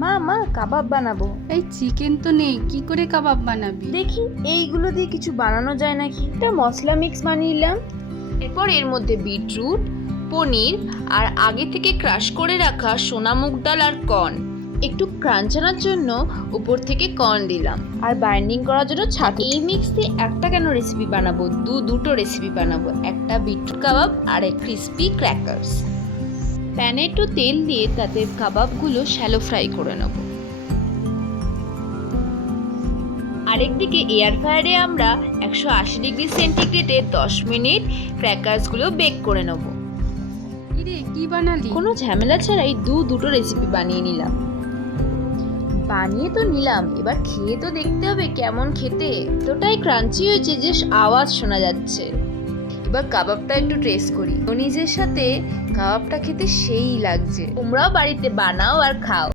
মা কাবাব বানাবো। এই চিকেন তো নেই, কি করে কাবাব বানাবি? দেখি এইগুলো দিয়ে কিছু বানানো যায় নাকি। একটা মশলা মিক্স বানিয়ে নিলাম। এরপর এর মধ্যে বিটরুট, পনির আর আগে থেকে ক্রাশ করে রাখা সোনা মুগ ডাল আর কর্ন, একটু ক্রাঞ্চ আনার জন্য উপর থেকে কর্ন দিলাম, আর বাইন্ডিং করার জন্য ছাতু। এই মিক্স দিয়ে একটা কেন রেসিপি বানাবো, দুটো রেসিপি বানাবো, একটা বিটরুট কাবাব আর এক ক্রিস্পি ক্র্যাকার্স। প্যানে একটু তেল দিয়ে তাতে কাবাবগুলো শ্যালো ফ্রাই করে নেব। আরেকদিকে এয়ার ফ্রায়ারে আমরা 180 ডিগ্রি সেন্টিগ্রেডে 10 মিনিট ক্র্যাকার্সগুলো বেক করে নেব। কিরে, কি বানালি? কোনো ঝামেলা ছাড়াই দুটো রেসিপি বানিয়ে নিলাম। বানিয়ে তো নিলাম, এবার খেয়ে তো দেখতে হবে কেমন খেতে। এতটাই ক্রাঞ্চি হয়েছে যে আওয়াজ শোনা যাচ্ছে। এবার কাবাবটা একটু টেস্ট করি। নিজের সাথে কাবাবটা খেতে সেই লাগছে। তোমরাও বাড়িতে বানাও আর খাও।